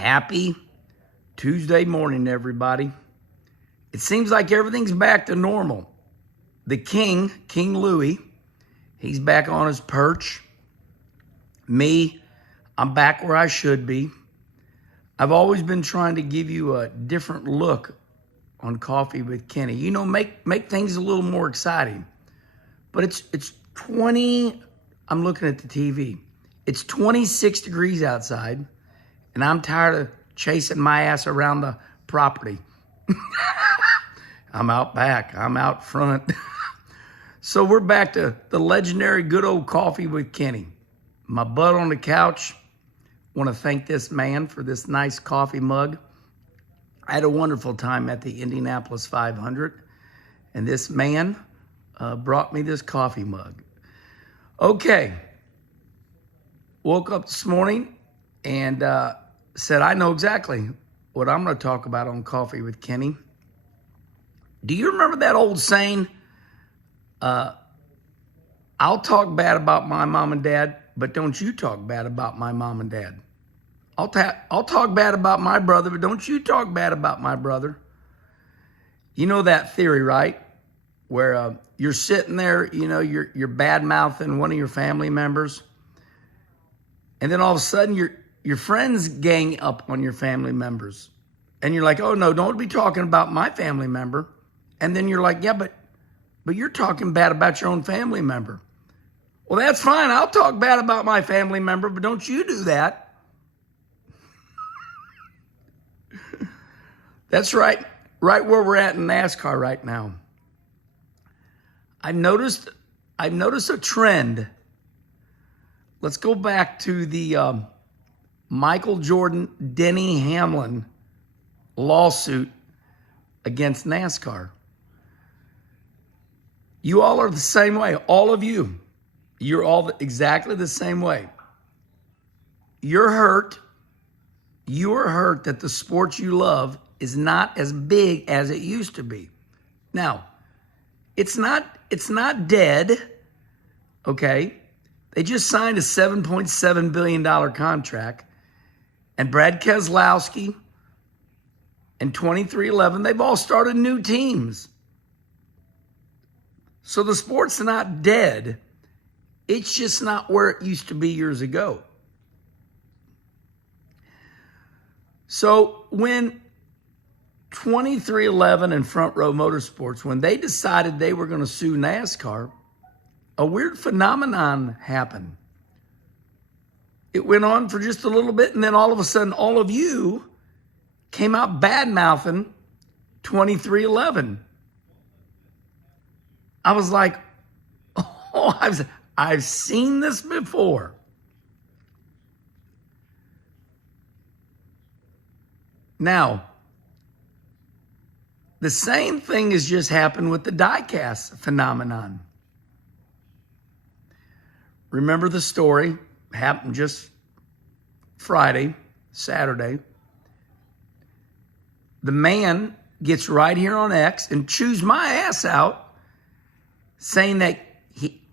Happy Tuesday morning, everybody. It seems like everything's back to normal. The King Louis, he's back on his perch. Me, I'm back where I should be. I've always been trying to give you a different look on Coffee with Kenny. You know, make things a little more exciting. But it's 20, I'm looking at the TV. It's 26 degrees outside, and I'm tired of chasing my ass around the property. I'm out back, I'm out front. So we're back to the legendary good old Coffee with Kenny. My butt on the couch. Want to thank this man for this nice coffee mug. I had a wonderful time at the Indianapolis 500, and this man brought me this coffee mug. Okay, woke up this morning and said, I know exactly what I'm going to talk about on Coffee with Kenny. Do you remember that old saying, I'll talk bad about my mom and dad, but don't you talk bad about my mom and dad? I'll talk bad about my brother, but don't you talk bad about my brother. You know that theory, right? Where you're sitting there, you know, you're bad-mouthing one of your family members, and then all of a sudden your friends gang up on your family members. And you're like, oh no, don't be talking about my family member. And then you're like, yeah, but you're talking bad about your own family member. Well, that's fine. I'll talk bad about my family member, but don't you do that. That's right where we're at in NASCAR right now. I've noticed a trend. Let's go back to the Michael Jordan, Denny Hamlin lawsuit against NASCAR. You all are the same way. All of you. You're all exactly the same way. You're hurt. You are hurt that the sport you love is not as big as it used to be. Now, it's not dead, okay? They just signed a $7.7 billion contract. And Brad Keselowski and 2311, they've all started new teams. So the sport's not dead. It's just not where it used to be years ago. So when 2311 and Front Row Motorsports, when they decided they were going to sue NASCAR, a weird phenomenon happened. It went on for just a little bit, and then all of a sudden, all of you came out bad-mouthing 2311. I was like, oh, I've seen this before. Now, the same thing has just happened with the diecast phenomenon. Remember the story? Happened just Saturday. The man gets right here on X and chews my ass out, saying that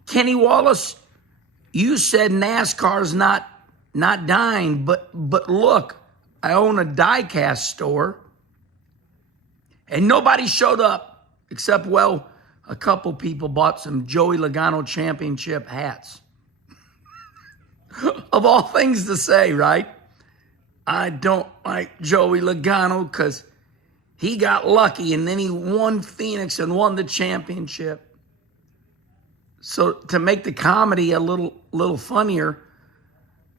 Kenny Wallace, you said NASCAR's not dying, but look, I own a diecast store, and nobody showed up except, well, a couple people bought some Joey Logano championship hats. Of all things to say, right? I don't like Joey Logano because he got lucky and then he won Phoenix and won the championship. So to make the comedy a little funnier,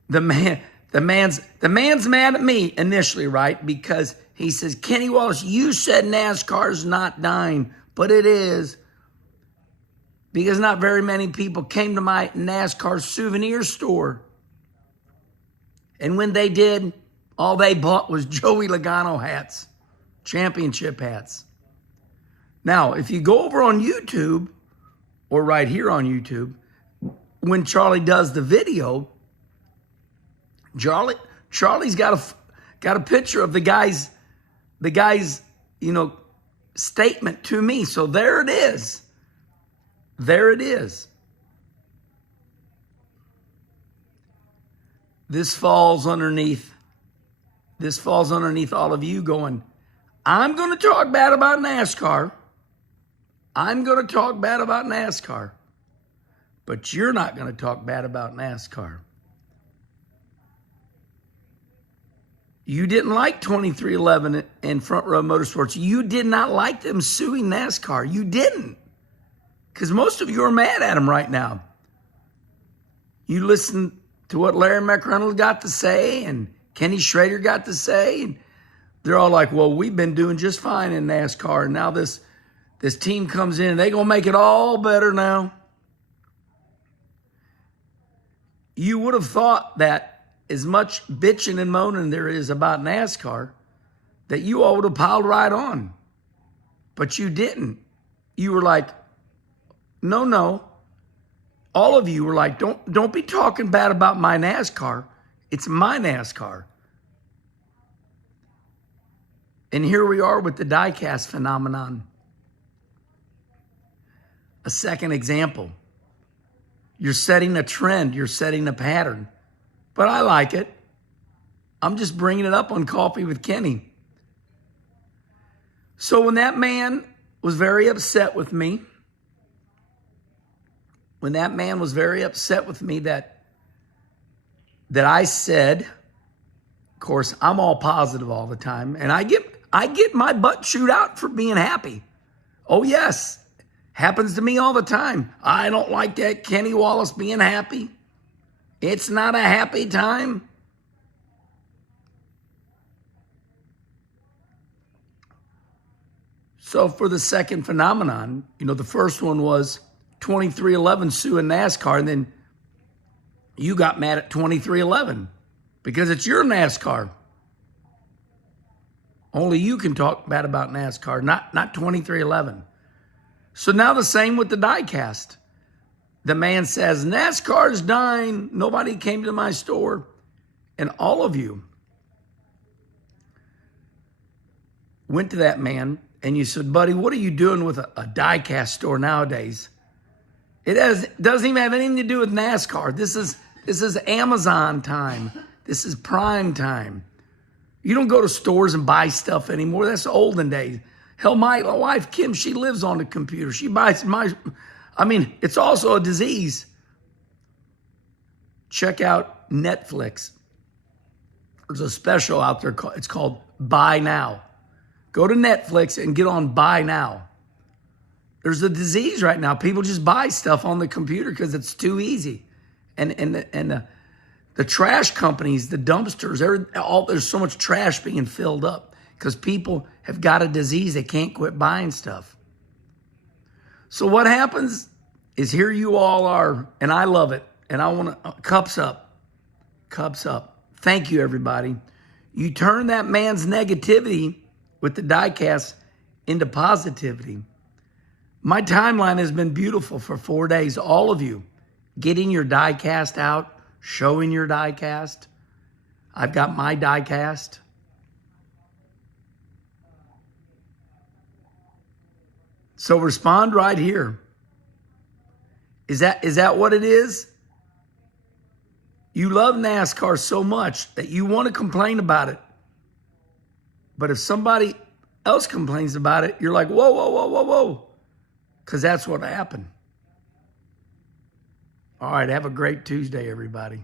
the man's mad at me initially, right? Because he says, Kenny Wallace, you said NASCAR's not dying, but it is. Because not very many people came to my NASCAR souvenir store. And when they did, all they bought was Joey Logano hats, championship hats. Now, if you go over on YouTube, or right here on YouTube, when Charlie does the video, Charlie's got a picture of the guy's statement to me. So there it is. There it is. This falls underneath this falls underneath all of you going, I'm going to talk bad about NASCAR. I'm going to talk bad about NASCAR. But you're not going to talk bad about NASCAR. You didn't like 2311 and Front Row Motorsports. You did not like them suing NASCAR. You didn't. Because most of you are mad at them right now. You listen to what Larry McReynolds got to say and Kenny Schrader got to say. And they're all like, well, we've been doing just fine in NASCAR. And now this team comes in and they're going to make it all better now. You would have thought that as much bitching and moaning there is about NASCAR, that you all would have piled right on. But you didn't. You were like, no. All of you were like, don't be talking bad about my NASCAR. It's my NASCAR. And here we are with the diecast phenomenon. A second example. You're setting a trend. You're setting a pattern. But I like it. I'm just bringing it up on Coffee with Kenny. So when that man was very upset with me, that I said, of course, I'm all positive all the time, and I get my butt chewed out for being happy. Oh yes, happens to me all the time. I don't like that Kenny Wallace being happy. It's not a happy time. So for the second phenomenon, the first one was 2311 suing NASCAR, and then you got mad at 2311 because it's your NASCAR. Only you can talk bad about NASCAR, not 2311. So now the same with the diecast. The man says, NASCAR's dying. Nobody came to my store. And all of you went to that man and you said, buddy, what are you doing with a diecast store nowadays? It doesn't even have anything to do with NASCAR. This is Amazon time. This is prime time. You don't go to stores and buy stuff anymore. That's olden days. Hell, my wife, Kim, she lives on the computer. She buys it's also a disease. Check out Netflix. There's a special out there. It's called Buy Now. Go to Netflix and get on Buy Now. There's a disease right now. People just buy stuff on the computer because it's too easy. And the trash companies, the dumpsters, there's so much trash being filled up because people have got a disease. They can't quit buying stuff. So what happens is here you all are, and I love it. And I want to, cups up. Thank you, everybody. You turn that man's negativity with the diecast into positivity. My timeline has been beautiful for 4 days. All of you getting your diecast out, showing your diecast. I've got my diecast. So respond right here. Is that what it is? You love NASCAR so much that you want to complain about it. But if somebody else complains about it, you're like, whoa. Because that's what happened. All right, have a great Tuesday, everybody.